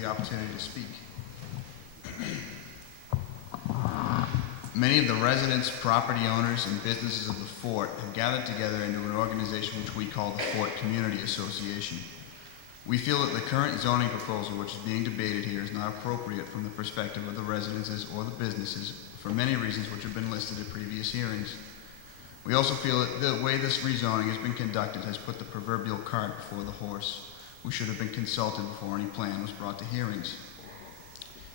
the opportunity to speak. Many of the residents, property owners, and businesses of the fort have gathered together into an organization which we call the Fort Community Association. We feel that the current zoning proposal which is being debated here is not appropriate from the perspective of the residences or the businesses for many reasons which have been listed at previous hearings. We also feel that the way this rezoning has been conducted has put the proverbial cart before the horse. We should have been consulted before any plan was brought to hearings.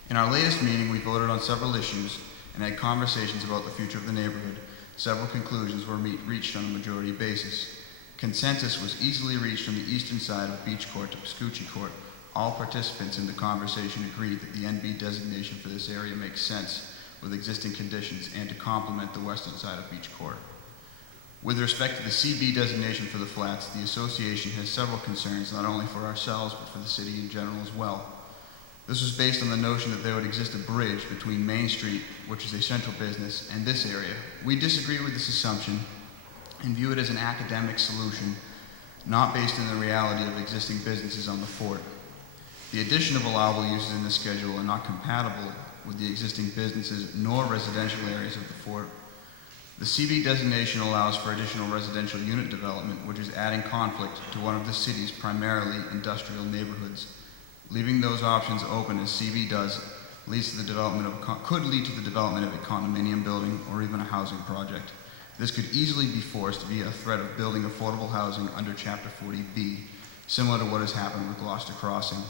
In our latest meeting, we voted on several issues and had conversations about the future of the neighborhood. Several conclusions were reached on a majority basis. Consensus was easily reached from the eastern side of Beach Court to Pascucci Court. All participants in the conversation agreed that the NB designation for this area makes sense with existing conditions and to complement the western side of Beach Court. With respect to the CB designation for the flats, the association has several concerns, not only for ourselves, but for the city in general as well. This was based on the notion that there would exist a bridge between Main Street, which is a central business, and this area. We disagree with this assumption and view it as an academic solution, not based on the reality of existing businesses on the fort. The addition of allowable uses in this schedule are not compatible with the existing businesses nor residential areas of the fort. The CB designation allows for additional residential unit development, which is adding conflict to one of the city's primarily industrial neighborhoods. Leaving those options open as CB does leads to the development of could lead to the development of a condominium building or even a housing project. This could easily be forced via a threat of building affordable housing under Chapter 40B, similar to what has happened with Gloucester Crossing.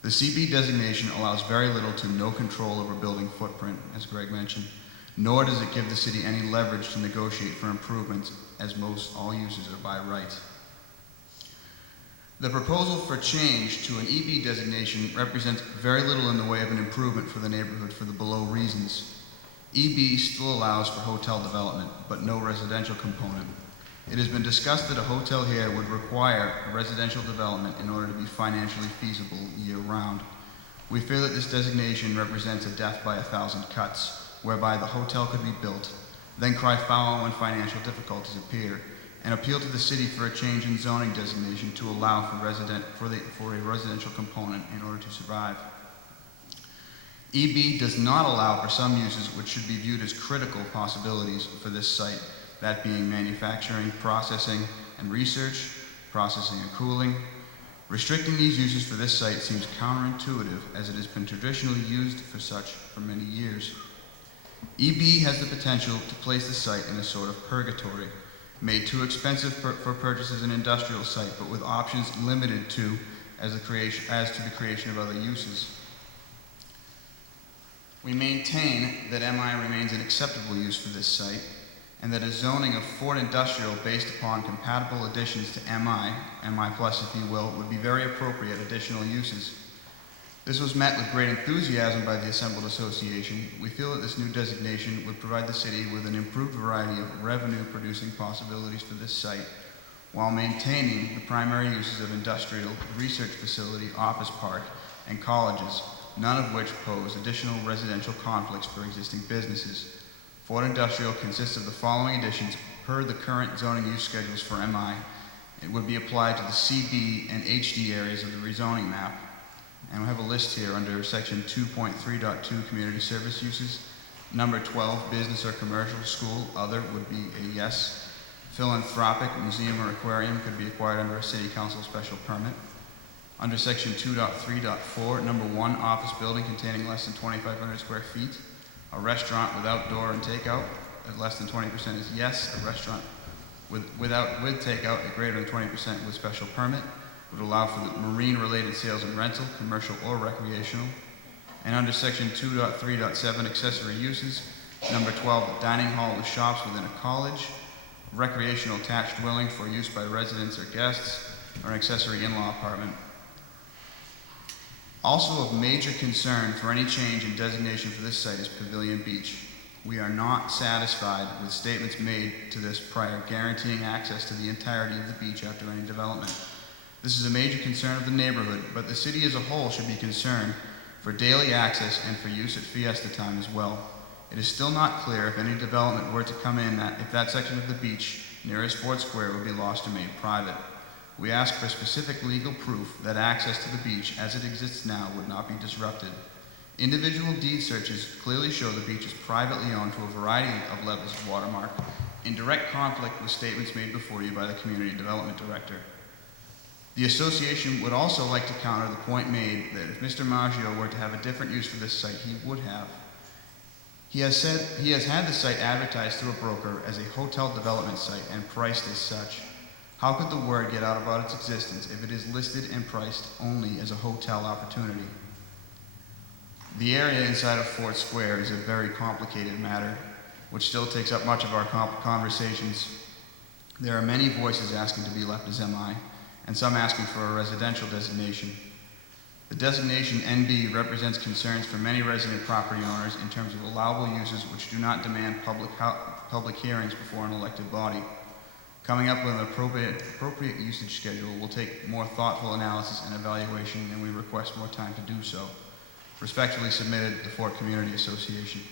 The CB designation allows very little to no control over building footprint, as Greg mentioned, nor does it give the city any leverage to negotiate for improvements, as most all uses are by right. The proposal for change to an EB designation represents very little in the way of an improvement for the neighborhood for the below reasons. EB still allows for hotel development, but no residential component. It has been discussed that a hotel here would require residential development in order to be financially feasible year-round. We feel that this designation represents a death by 1,000 cuts, whereby the hotel could be built, then cry foul when financial difficulties appear, and appeal to the city for a change in zoning designation to allow for a residential component in order to survive. EB does not allow for some uses which should be viewed as critical possibilities for this site, that being manufacturing, processing, and research, processing and cooling. Restricting these uses for this site seems counterintuitive, as it has been traditionally used for such for many years. EB has the potential to place the site in a sort of purgatory, made too expensive for purchase as an industrial site, but with options limited to as to the creation of other uses. We maintain that MI remains an acceptable use for this site, and that a zoning of Fort Industrial based upon compatible additions to MI plus if you will, would be very appropriate additional uses. This was met with great enthusiasm by the assembled association. We feel that this new designation would provide the city with an improved variety of revenue-producing possibilities for this site, while maintaining the primary uses of industrial, research facility, office park, and colleges, none of which pose additional residential conflicts for existing businesses. Fort Industrial consists of the following additions per the current zoning use schedules for MI. It would be applied to the CB and HD areas of the rezoning map. And we have a list here under section 2.3.2 community service uses. Number 12, business or commercial, school, other would be a yes. Philanthropic, museum or aquarium could be acquired under a city council special permit. Under section 2.3.4, number 1, office building containing less than 2,500 square feet. A restaurant with outdoor and takeout at less than 20% is yes. A restaurant with takeout at greater than 20% with special permit would allow for the marine-related sales and rental, commercial or recreational. And under section 2.3.7, accessory uses, number 12, dining hall with shops within a college, recreational attached dwelling for use by residents or guests, or an accessory in-law apartment. Also of major concern for any change in designation for this site is Pavilion Beach. We are not satisfied with statements made to this prior guaranteeing access to the entirety of the beach after any development. This is a major concern of the neighborhood, but the city as a whole should be concerned for daily access and for use at fiesta time as well. It is still not clear if any development were to come in that if that section of the beach nearest Fort Square would be lost or made private. We ask for specific legal proof that access to the beach as it exists now would not be disrupted. Individual deed searches clearly show the beach is privately owned to a variety of levels of watermark, in direct conflict with statements made before you by the Community Development Director. The association would also like to counter the point made that if Mr. Maggio were to have a different use for this site, he would have. He has had the site advertised through a broker as a hotel development site and priced as such. How could the word get out about its existence if it is listed and priced only as a hotel opportunity? The area inside of Fort Square is a very complicated matter, which still takes up much of our conversations. There are many voices asking to be left as MI, and some asking for a residential designation. The designation NB represents concerns for many resident property owners in terms of allowable uses which do not demand public hearings before an elected body. Coming up with an appropriate usage schedule will take more thoughtful analysis and evaluation, and we request more time to do so. Respectfully submitted, the Fort Community Association.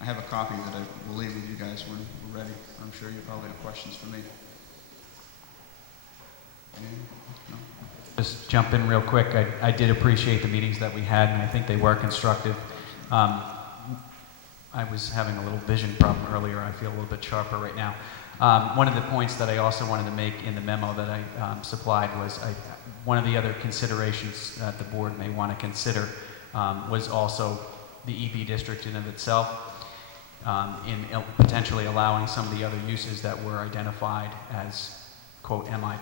I have a copy that I will leave with you guys when we're ready. I'm sure you probably have questions for me. No? Just jump in real quick. I did appreciate the meetings that we had, and I think they were constructive. I was having a little vision problem earlier. I feel a little bit sharper right now. One of the points that I also wanted to make in the memo that I supplied was one of the other considerations that the board may want to consider was also the EB district in of itself, in potentially allowing some of the other uses that were identified as, quote, MI+.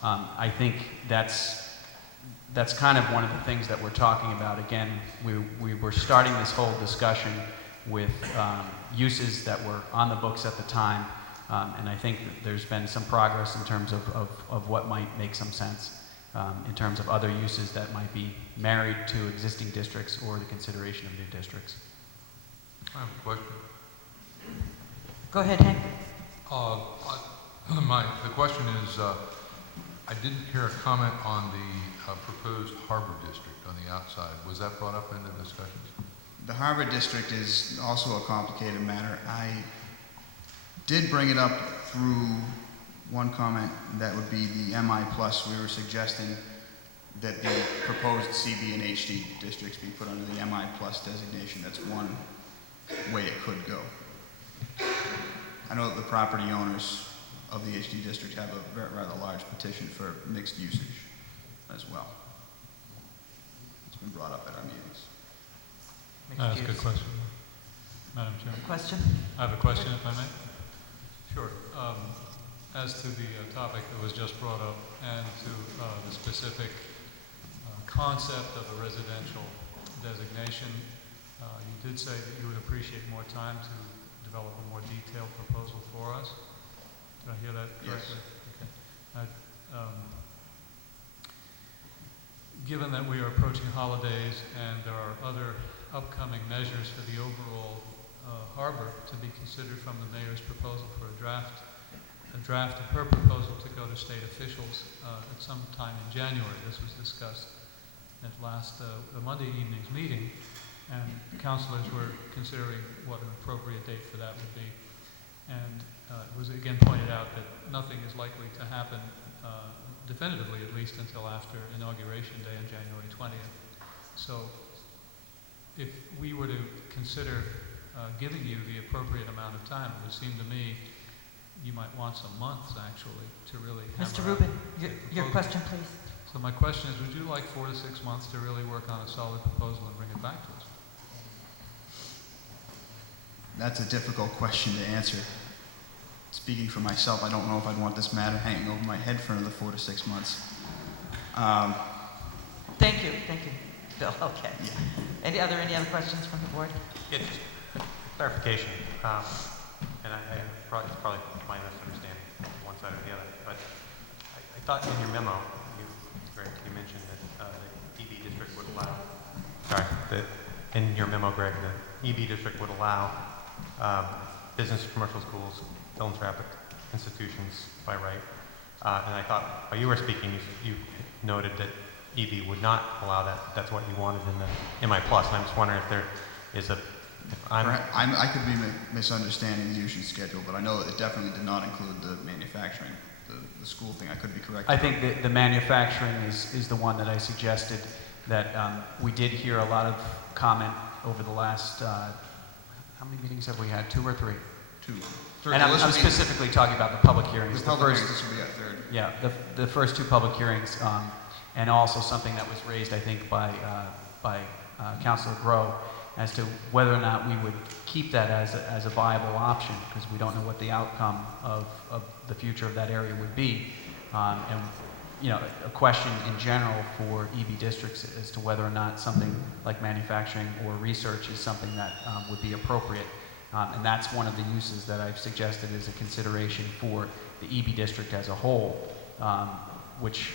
I think that's kind of one of the things that we're talking about. Again, we were starting this whole discussion with uses that were on the books at the time, and I think that there's been some progress in terms of what might make some sense in terms of other uses that might be married to existing districts or the consideration of new districts. I have a question. Go ahead, Hank. The question is, I didn't hear a comment on the proposed harbor district on the outside. Was that brought up in the discussions? The harbor district is also a complicated matter. I did bring it up through one comment, that would be the MI+. We were suggesting that the proposed CB and HD districts be put under the MI+ designation. That's one way it could go. I know that the property owners of the HD district have a rather large petition for mixed usage as well. It's been brought up at our meetings. That's a good question, Madam Chair. Question? I have a question, if I may. Sure. As to the topic that was just brought up and to the specific concept of a residential designation, you did say that you would appreciate more time to develop a more detailed proposal for us. Did I hear that correctly? Yes. Okay. Given that we are approaching holidays and there are other upcoming measures for the overall harbor to be considered from the mayor's proposal for a draft of her proposal to go to state officials at some time in January. This was discussed at the Monday evening's meeting, and councilors were considering what an appropriate date for that would be. And it was again pointed out that nothing is likely to happen definitively, at least until after Inauguration Day on January 20th. So if we were to consider giving you the appropriate amount of time, it would seem to me you might want some months actually to really Mr. hammer out Rubin, a your proposal. question, please. So my question is, would you like 4 to 6 months to really work on a solid proposal and bring it back to us? That's a difficult question to answer. Speaking for myself, I don't know if I'd want this matter hanging over my head for another 4 to 6 months. Thank you, Bill. Okay. Yeah. Any other questions from the board? Yeah, just clarification, and it's probably my misunderstanding, one side or the other, but I thought in your memo, Greg, you mentioned that the EB district would allow, in your memo, Greg, the EB district would allow business, commercial schools, philanthropic institutions by right, and I thought while you were speaking, you noted that EB would not allow that. That's what you wanted in the MI+, and I'm just wondering if there is I could be misunderstanding the usage schedule, but I know that it definitely did not include the manufacturing the school thing. I could be correct. I think that the manufacturing is the one that I suggested, that we did hear a lot of comment over the last, how many meetings have we had, 2 or 3? 2. And I'm specifically talking about the public hearings. The public hearings, this will be our third. Yeah, the first 2 public hearings, and also something that was raised, I think, by Councilor Grow, as to whether or not we would keep that as a viable option, because we don't know what the outcome of the future of that area would be. And, you know, a question in general for EB districts as to whether or not something like manufacturing or research is something that would be appropriate. And that's one of the uses that I've suggested as a consideration for the EB district as a whole, which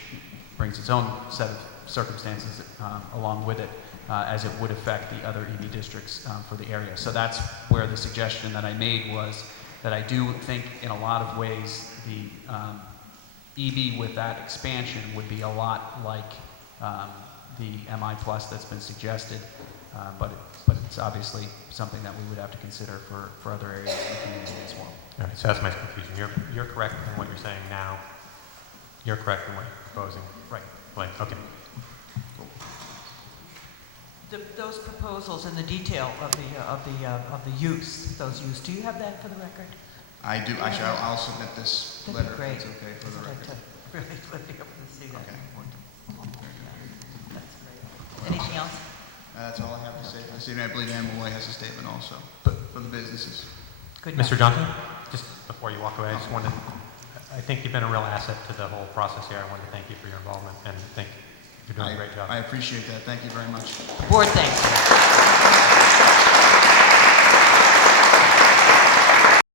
brings its own set of circumstances along with it, as it would affect the other EB districts for the area. So that's where the suggestion that I made was that I do think in a lot of ways the EB with that expansion would be a lot like the MI Plus that's been suggested, but it's obviously something that we would have to consider for other areas of the community as well. All right, so that's my confusion. You're correct in what you're saying now. You're correct in what you're proposing. Right. Right, okay. Those proposals and the detail of the use, those use, do you have that for the record? I do. Actually, I'll submit this That'd be letter if great. it's okay for the I'd like record. to really be able to see that. Okay. That's great. Anything else? That's all I have to say for this evening. I believe Ann Malloy has a statement also for the businesses. Good Mr. enough. Johnson, just before you walk away, I just wanted, I think you've been a real asset to the whole process here. I wanted to thank you for your involvement and think you're doing a great job. I appreciate that. Thank you very much. The board thanks you.